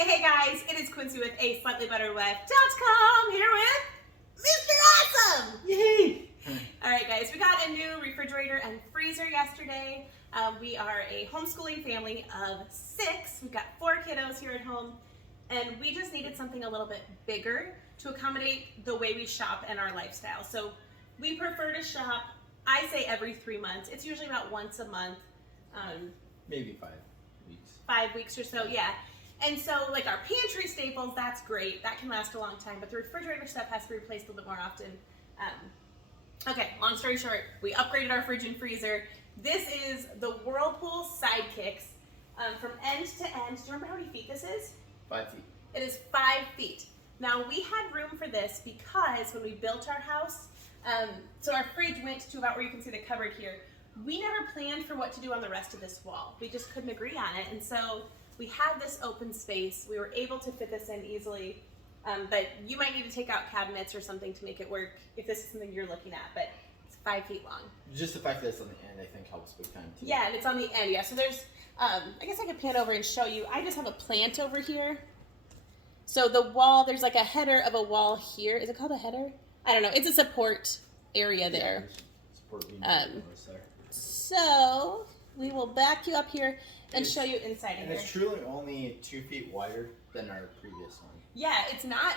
Hey guys, it is Quincy with a slightlyBetterWife.com here with Mr. Awesome! Yay! Alright guys, we got a new refrigerator and freezer yesterday. We are a homeschooling family of 6. We've got 4 kiddos here at home, and we just needed something a little bit bigger to accommodate the way we shop and our lifestyle. So we prefer to shop, I say every 3 months. It's usually about once a month. Maybe 5 weeks. 5 weeks or so, yeah. And so like our pantry staples, that's great. That can last a long time, but the refrigerator stuff has to be replaced a little bit more often. Okay, long story short, we upgraded our fridge and freezer. This is the Whirlpool Sidekicks from end to end. Do you remember how many feet this is? 5 feet. It is 5 feet. Now we had room for this because when we built our house, so our fridge went to about where you can see the cupboard here. We never planned for what to do on the rest of this wall. We just couldn't agree on it. And so we had this open space. We were able to fit this in easily. But you might need to take out cabinets or something to make it work if this is something you're looking at. But it's 5 feet long. Just the fact that it's on the end, I think, helps big time too. Yeah, and it's on the end. Yeah, so there's, I guess I could pan over and show you. I just have a plant over here. So the wall, there's like a header of a wall here. Is it called a header? I don't know. It's a support area there. So we will back you up here and show you inside of here. And it's truly only 2 feet wider than our previous one. Yeah, it's not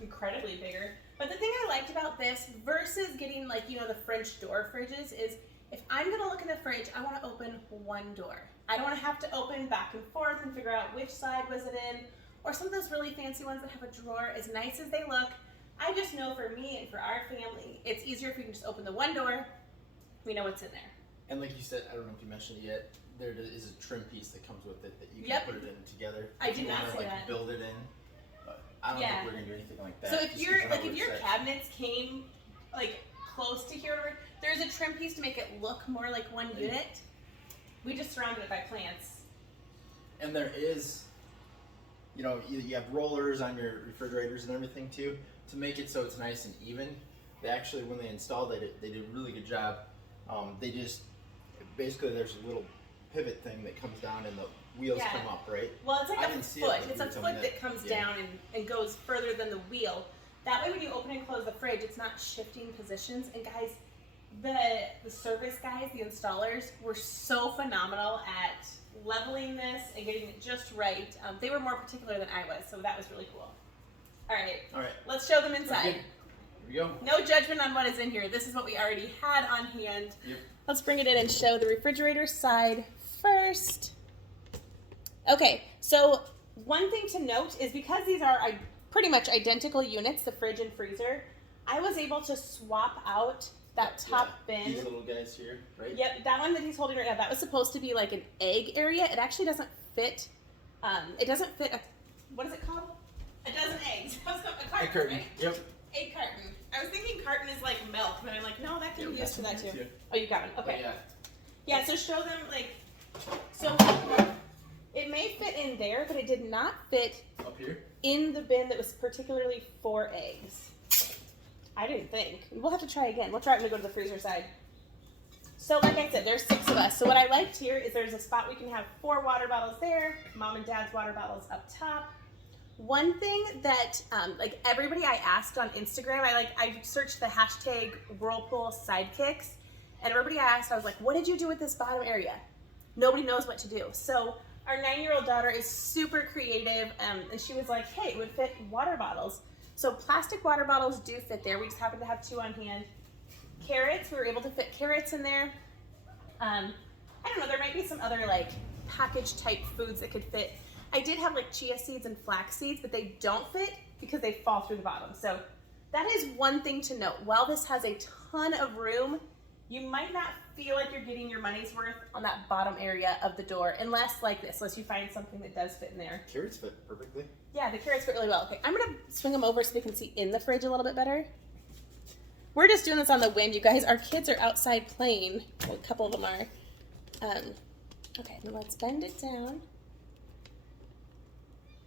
incredibly bigger. But the thing I liked about this versus getting like, you know, the French door fridges is if I'm gonna look in the fridge, I wanna open one door. I don't wanna have to open back and forth and figure out which side was it in, or some of those really fancy ones that have a drawer. As nice as they look, I just know for me and for our family, it's easier if we can just open the one door, we know what's in there. And like you said, I don't know if you mentioned it yet, there is a trim piece that comes with it that you can put it in together. I did not say that. Build it in. But I don't think we're gonna do anything like that. So if your cabinets came like close to here, there's a trim piece to make it look more like one unit. We just surrounded it by plants. And there is, you know, you have rollers on your refrigerators and everything too to make it so it's nice and even. They actually, when they installed it, they did a really good job. They just basically there's a little pivot thing that comes down and the wheels come up, right? Well, it's like a foot. It's a foot that comes down and goes further than the wheel. That way when you open and close the fridge, it's not shifting positions. And guys, the service guys, the installers, were so phenomenal at leveling this and getting it just right. They were more particular than I was, so that was really cool. All right. Let's show them inside. Here we go. No judgment on what is in here. This is what we already had on hand. Yep. Let's bring it in and show the refrigerator side first. Okay, so one thing to note is because these are pretty much identical units, the fridge and freezer, I was able to swap out that top bin. These little guys here, right? Yep, that one that he's holding right now, that was supposed to be like an egg area. It actually doesn't fit. It doesn't fit what is it called? A dozen eggs. A carton, right? Yep. Egg carton. I was thinking carton is like milk, but I'm like, no, that can be used for that too. Oh, you got one. Okay. Yeah, so show them like, so it may fit in there, but it did not fit up here in the bin that was particularly for eggs. I didn't think. We'll have to try again. We'll try it when we go to the freezer side. So like I said, there's 6 of us. So what I liked here is there's a spot we can have 4 water bottles there, mom and dad's water bottles up top. One thing that like everybody I asked on Instagram, I searched the hashtag Whirlpool Sidekicks, and everybody I asked, I was like, what did you do with this bottom area? Nobody knows what to do. So our 9-year-old daughter is super creative, and she was like, hey, it would fit water bottles. So plastic water bottles do fit there. We just happen to have 2 on hand. Carrots, we were able to fit carrots in there. I don't know, there might be some other like package type foods that could fit. I did have like chia seeds and flax seeds, but they don't fit because they fall through the bottom. So that is one thing to note. While this has a ton of room, you might not feel like you're getting your money's worth on that bottom area of the door, unless like this, unless you find something that does fit in there. Carrots fit perfectly. Yeah, the carrots fit really well. Okay, I'm gonna swing them over so we can see in the fridge a little bit better. We're just doing this on the whim, you guys. Our kids are outside playing. Well, a couple of them are. Okay, now let's bend it down.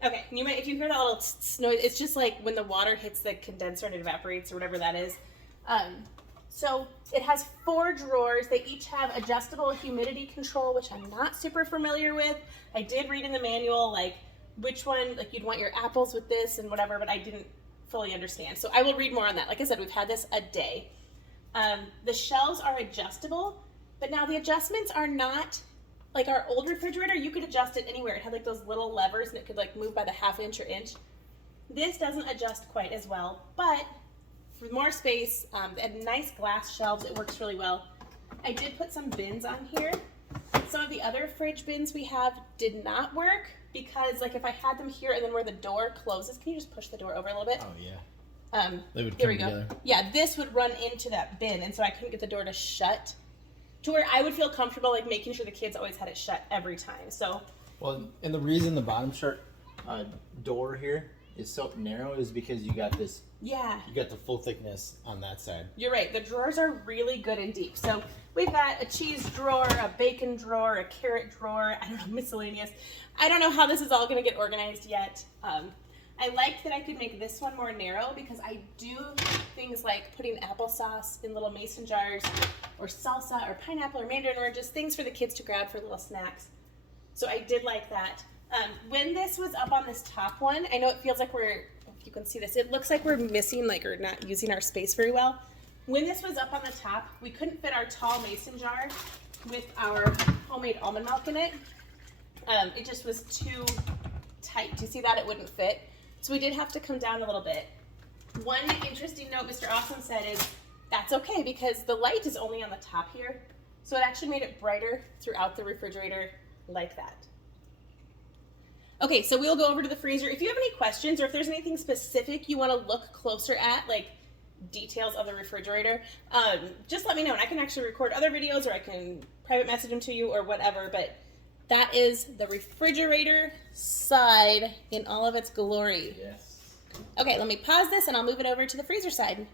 Okay, if you hear that little noise, it's just like when the water hits the condenser and it evaporates or whatever that is. So it has 4 drawers. They each have adjustable humidity control, which I'm not super familiar with. I did read in the manual, like which one, like you'd want your apples with this and whatever, but I didn't fully understand. So I will read more on that. Like I said, we've had this a day. The shelves are adjustable, but now the adjustments are not like our old refrigerator. You could adjust it anywhere. It had like those little levers and it could like move by the ½ inch or inch. This doesn't adjust quite as well, but for more space, and nice glass shelves, it works really well. I did put some bins on here. Some of the other fridge bins we have did not work because like if I had them here and then where the door closes, can you just push the door over a little bit? Oh yeah. They would here come we go. together. Yeah, this would run into that bin, and so I couldn't get the door to shut to where I would feel comfortable like making sure the kids always had it shut every time. So Well, and the reason the bottom door here is so narrow is because you got this. yeah, You got the full thickness on that side. you're right. The drawers are really good and deep. So we've got a cheese drawer, a bacon drawer, a carrot drawer, I don't know, miscellaneous. I don't know how this is all going to get organized yet. I liked that I could make this one more narrow because I do things like putting applesauce in little mason jars or salsa or pineapple or mandarin or just things for the kids to grab for little snacks. So I did like that. When this was up on this top one, I know it feels like if you can see this, it looks like we're missing or not using our space very well. When this was up on the top, we couldn't fit our tall mason jar with our homemade almond milk in it. It just was too tight. Do you see that? It wouldn't fit. So we did have to come down a little bit. One interesting note Mr. Awesome said is that's okay because the light is only on the top here. So it actually made it brighter throughout the refrigerator like that. Okay, so we'll go over to the freezer. If you have any questions or if there's anything specific you want to look closer at, like details of the refrigerator, just let me know and I can actually record other videos or I can private message them to you or whatever, but that is the refrigerator side in all of its glory. Yes. Okay, let me pause this and I'll move it over to the freezer side.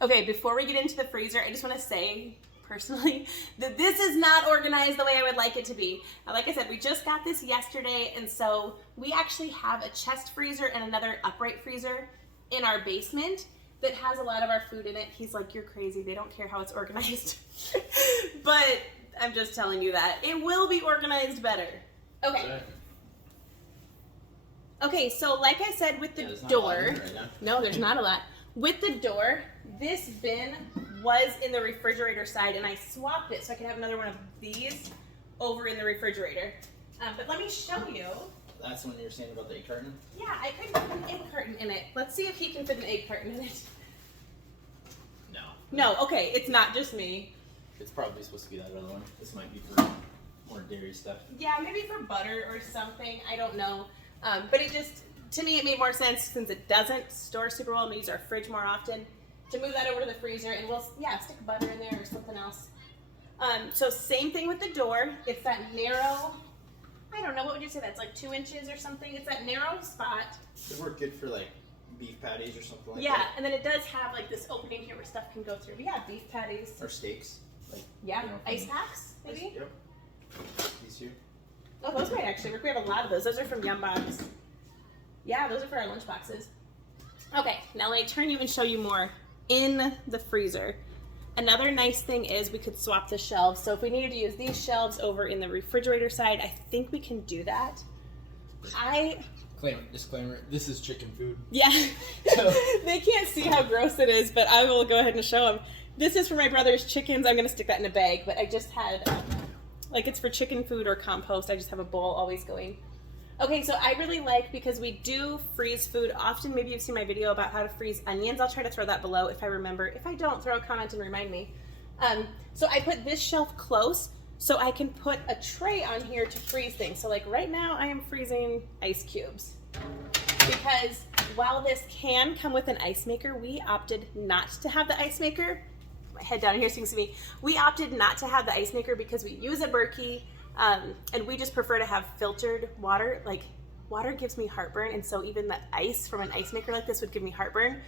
Okay, before we get into the freezer, I just want to say personally that this is not organized the way I would like it to be. Like I said, we just got this yesterday, and so we actually have a chest freezer and another upright freezer in our basement that has a lot of our food in it. He's like, you're crazy. They don't care how it's organized. But I'm just telling you that. It will be organized better. Okay. Okay, so like I said with the door, no, there's not a lot. With the door, this bin was in the refrigerator side and I swapped it so I could have another one of these over in the refrigerator. But let me show you. That's when you were saying about the egg carton? Yeah, I could put an egg carton in it. Let's see if he can fit an egg carton in it. No. No, okay, it's not just me. It's probably supposed to be that other one. This might be for more dairy stuff. Yeah, maybe for butter or something. I don't know. But it just, to me, it made more sense since it doesn't store super well and we use our fridge more often to move that over to the freezer and we'll, yeah, stick butter in there or something else. So same thing with the door. It's that narrow, I don't know, what would you say that's like 2 inches or something? It's that narrow spot. It would work good for like beef patties or something like that. Yeah, and then it does have like this opening here where stuff can go through. But yeah, beef patties. Or steaks. Like, Yeah, you know, ice packs, maybe? Yep. These here. Oh, those might actually work. We have a lot of those. Those are from Yum Box. Yeah, those are for our lunch boxes. Okay, now let me turn you and show you more in the freezer. Another nice thing is we could swap the shelves. So if we needed to use these shelves over in the refrigerator side, I think we can do that. Disclaimer, this is chicken food. Yeah, they can't see how gross it is, but I will go ahead and show them. This is for my brother's chickens. I'm going to stick that in a bag, but I just had, like it's for chicken food or compost. I just have a bowl always going. Okay, so I really like, because we do freeze food often. Maybe you've seen my video about how to freeze onions. I'll try to throw that below if I remember. If I don't, throw a comment and remind me. So I put this shelf close so I can put a tray on here to freeze things. So like right now I am freezing ice cubes. Because while this can come with an ice maker, we opted not to have the ice maker. My head down here so you can see me. We opted not to have the ice maker because we use a Berkey. And we just prefer to have filtered water. Like, water gives me heartburn, and so even the ice from an ice maker like this would give me heartburn.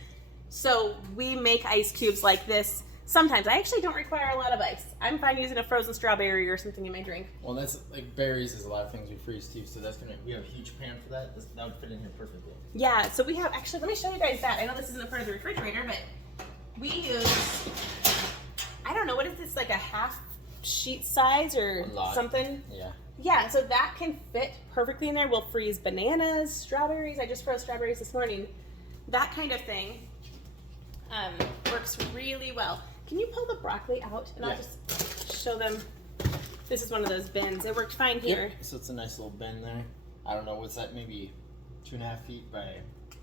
So we make ice cubes like this. Sometimes I actually don't require a lot of ice. I'm fine using a frozen strawberry or something in my drink. Well, that's like berries is a lot of things we freeze too, so we have a huge pan for that. That would fit in here perfectly. Yeah, so we have, actually, let me show you guys that. I know this isn't a part of the refrigerator, but we use, I don't know, what is this, like a half sheet size or something? Yeah. yeah, so that can fit perfectly in there. We'll freeze bananas, strawberries. I just froze strawberries this morning. That kind of thing works really well. Can you pull the broccoli out and I'll just show them? This is one of those bins. It worked fine here. Yep. So it's a nice little bin there. I don't know, what's that, maybe 2.5 feet by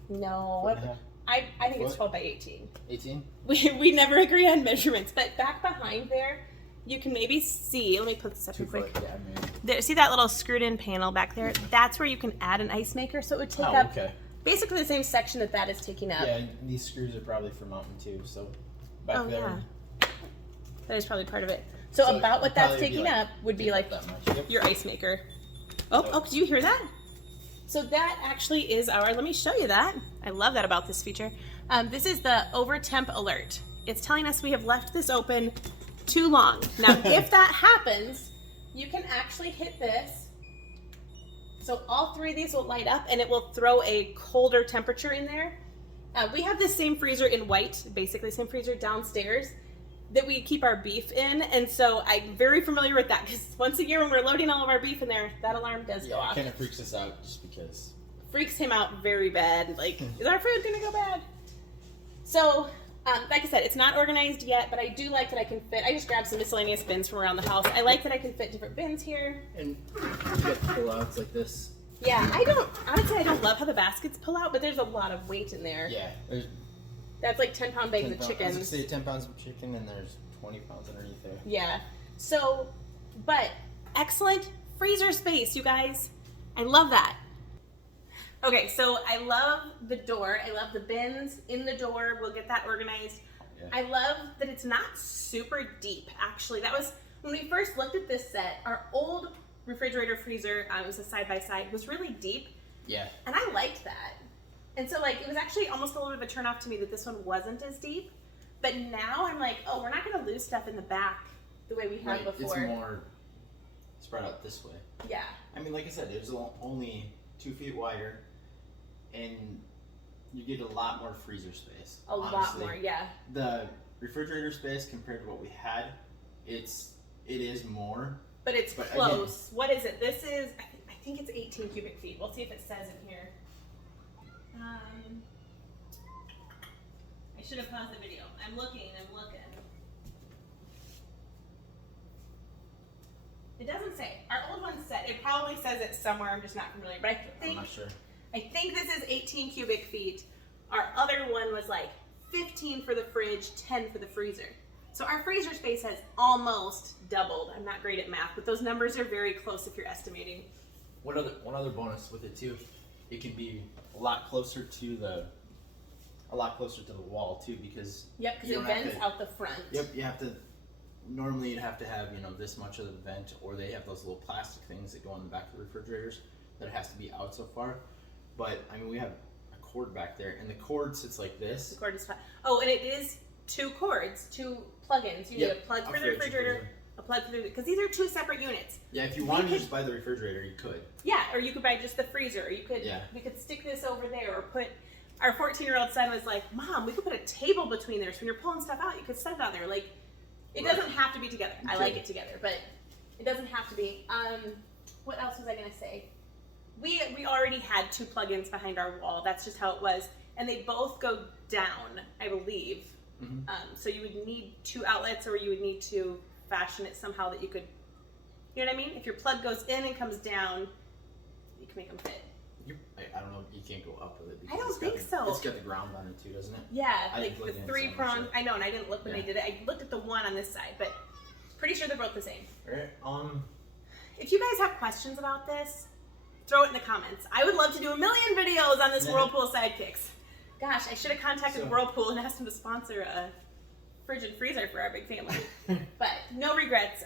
No, 4.5? I think it's 12 by 18. 18? We never agree on measurements, but back behind there, you can maybe see, let me put this up real quick. Yeah, maybe. There, see that little screwed in panel back there? That's where you can add an ice maker, so it would take up basically the same section that is taking up. Yeah, and these screws are probably for mounting too, so back there. Yeah. That is probably part of it. So about what that's taking up would be like that much. Yep. your ice maker. Oh, did you hear that? So that actually is our, let me show you that. I love that about this feature. This is the over temp alert. It's telling us we have left this open too long. Now, if that happens, you can actually hit this. So all three of these will light up and it will throw a colder temperature in there. We have this same freezer in white, basically same freezer downstairs that we keep our beef in. And so I'm very familiar with that because once a year when we're loading all of our beef in there, that alarm does go off. It kind of freaks us out just because. Freaks him out very bad. Like, is our food gonna go bad? So, like I said, it's not organized yet, but I do like that I can fit. I just grabbed some miscellaneous bins from around the house. I like that I can fit different bins here. And you get pull-outs like this. Yeah, honestly, I don't love how the baskets pull out, but there's a lot of weight in there. Yeah. That's like 10-pound bags of chicken. I was gonna say 10 pounds of chicken and there's 20 pounds underneath there. Yeah. So, but excellent freezer space, you guys. I love that. Okay, so I love the door. I love the bins in the door. We'll get that organized. Yeah. I love that it's not super deep, actually. That was, when we first looked at this set, our old refrigerator freezer, it was a side-by-side, was really deep. Yeah. And I liked that. And so, like, it was actually almost a little bit of a turn-off to me that this one wasn't as deep. But now I'm like, oh, we're not going to lose stuff in the back the way we had before. It's more spread out this way. Yeah. I mean, like I said, it's only 2 feet wider. And you get a lot more freezer space. Lot more, yeah. The refrigerator space compared to what we had, it is more. But it's close. Again, what is it? This is, I think it's 18 cubic feet. We'll see if it says in here. I should have paused the video. I'm looking. It doesn't say. Our old one said, it probably says it somewhere. I'm just not familiar. But I'm not sure. I think this is 18 cubic feet. Our other one was like 15 for the fridge, 10 for the freezer. So our freezer space has almost doubled. I'm not great at math, but those numbers are very close if you're estimating. One other bonus with it too, it can be a lot closer to the wall too, because because it vents out the front. Yep, normally you'd have to have this much of the vent, or they have those little plastic things that go on the back of the refrigerators that it has to be out so far. But I mean, we have a cord back there, and the cord sits like this. The cord is fine. Oh, and it is 2 cords, 2 plug-ins. You need a plug for the refrigerator, a plug for the, because these are 2 separate units. Yeah, if you wanted to just buy the refrigerator, you could. Yeah, or you could buy just the freezer, or you could. Yeah. We could stick this over there, or put. Our 14-year-old son was like, "Mom, we could put a table between there, so when you're pulling stuff out, you could set it on there." Like, it doesn't have to be together. I like it together, but it doesn't have to be. What else was I gonna say? We already had 2 plugins behind our wall. That's just how it was. And they both go down, I believe. Mm-hmm. So you would need 2 outlets, or you would need to fashion it somehow that you could, you know what I mean? If your plug goes in and comes down, you can make them fit. I don't know, you can't go up with it. I don't think so. It's got the ground on it too, doesn't it? Yeah, like the 3-prong. I know, and I didn't look when they did it. I looked at the one on this side, but pretty sure they're both the same. All right. If you guys have questions about this, throw it in the comments. I would love to do a million videos on this Whirlpool Sidekicks. Gosh, I should have contacted Whirlpool and asked them to sponsor a fridge and freezer for our big family. But no regrets.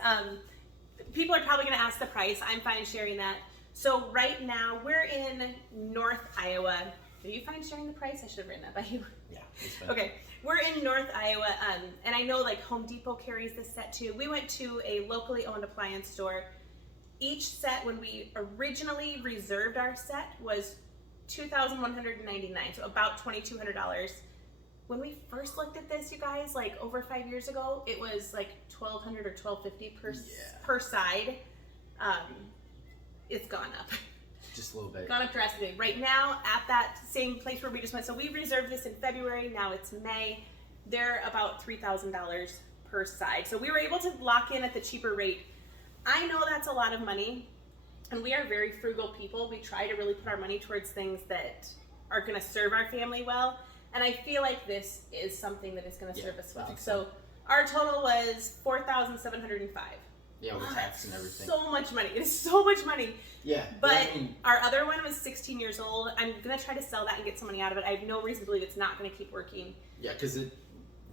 People are probably going to ask the price. I'm fine sharing that. So right now, we're in North Iowa. Are you fine sharing the price? I should have written that by you. Yeah, it's fine. Okay, we're in North Iowa, and I know like Home Depot carries this set too. We went to a locally owned appliance store. Each set, when we originally reserved our set, was $2,199, so about $2,200. When we first looked at this, you guys, like over 5 years ago, it was like $1,200 or $1,250 per side. it's gone up. Just a little bit. Gone up drastically. Right now, at that same place where we just went, so we reserved this in February, now it's May, they're about $3,000 per side. So we were able to lock in at the cheaper rate. I know that's a lot of money, and we are very frugal people. We try to really put our money towards things that are going to serve our family well, and I feel like this is something that is going to serve us well. So our total was $4,705. Yeah, with tax and everything. So much money. It is so much money. Yeah. But our other one was 16 years old. I'm going to try to sell that and get some money out of it. I have no reason to believe it's not going to keep working. Yeah, because it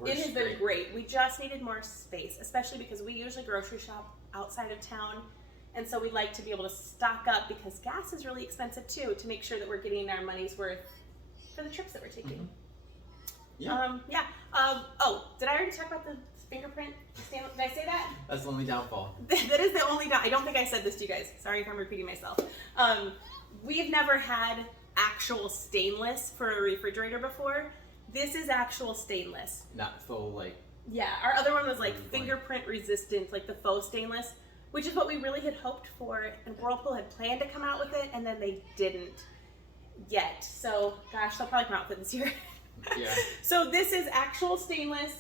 works. It has been great. We just needed more space, especially because we usually grocery shop outside of town. And so we like to be able to stock up because gas is really expensive too, to make sure that we're getting our money's worth for the trips that we're taking. Yeah. Oh, did I already talk about the fingerprint stain? Did I say that? That's the only downfall. That is the only down. I don't think I said this to you guys. Sorry if I'm repeating myself. We've never had actual stainless for a refrigerator before. This is actual stainless. Not full, like... Yeah, our other one was like fingerprint resistant, like the faux stainless, which is what we really had hoped for, and Whirlpool had planned to come out with it, and then they didn't yet. So, gosh, they'll probably come out with it this year. Yeah. So this is actual stainless.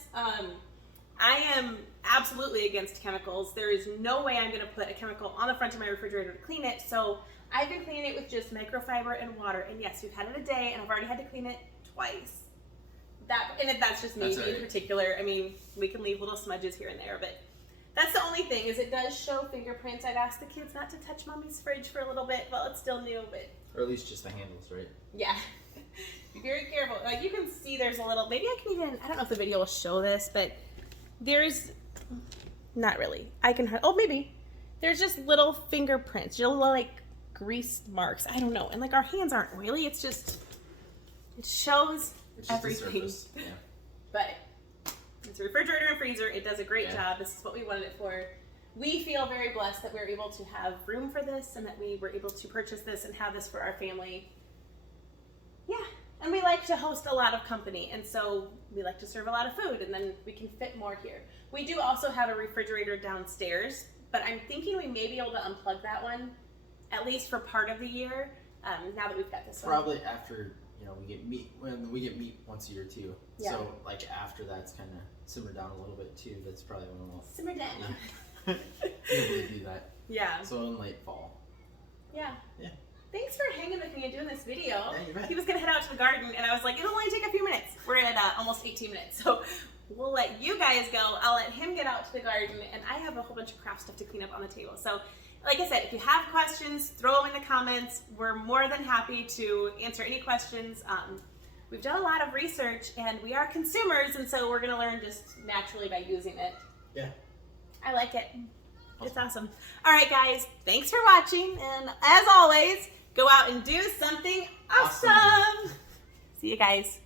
I am absolutely against chemicals. There is no way I'm going to put a chemical on the front of my refrigerator to clean it. So I've been cleaning it with just microfiber and water. And yes, we've had it a day, and I've already had to clean it twice. That's just me in particular. I mean, we can leave little smudges here and there, but that's the only thing, is it does show fingerprints. I've asked the kids not to touch mommy's fridge for a little bit while it's still new, but... Or at least just the handles, right? Yeah. Be very careful. Like, you can see there's a little, maybe I can even, I don't know if the video will show this, but there's, not really. I can, oh, maybe. There's just little fingerprints, little like grease marks. I don't know. And like our hands aren't oily. It's just, it shows everything. Yeah. But it's a refrigerator and freezer. It does a great job. This is what we wanted it for. We feel very blessed that we're able to have room for this and that we were able to purchase this and have this for our family. Yeah. And we like to host a lot of company, and so we like to serve a lot of food, and then we can fit more here. We do also have a refrigerator downstairs, but I'm thinking we may be able to unplug that one, at least for part of the year, now that we've got this one. Probably after, we get meat, when we get meat once a year too. Yeah. So, like, after that's kind of simmered down a little bit too. That's probably when we'll... Simmer down. Yeah. Be able to do that. Yeah. So in late fall. Yeah. Yeah. Thanks for hanging with me and doing this video. Yeah, you bet. He was going to head out to the garden, and I was like, it'll only take a few minutes. We're at almost 18 minutes, so we'll let you guys go. I'll let him get out to the garden, and I have a whole bunch of craft stuff to clean up on the table. So, like I said, if you have questions, throw them in the comments. We're more than happy to answer any questions. We've done a lot of research, and we are consumers, and so we're going to learn just naturally by using it. Yeah. I like it. It's awesome. All right, guys, thanks for watching, and as always, go out and do something awesome. See you guys.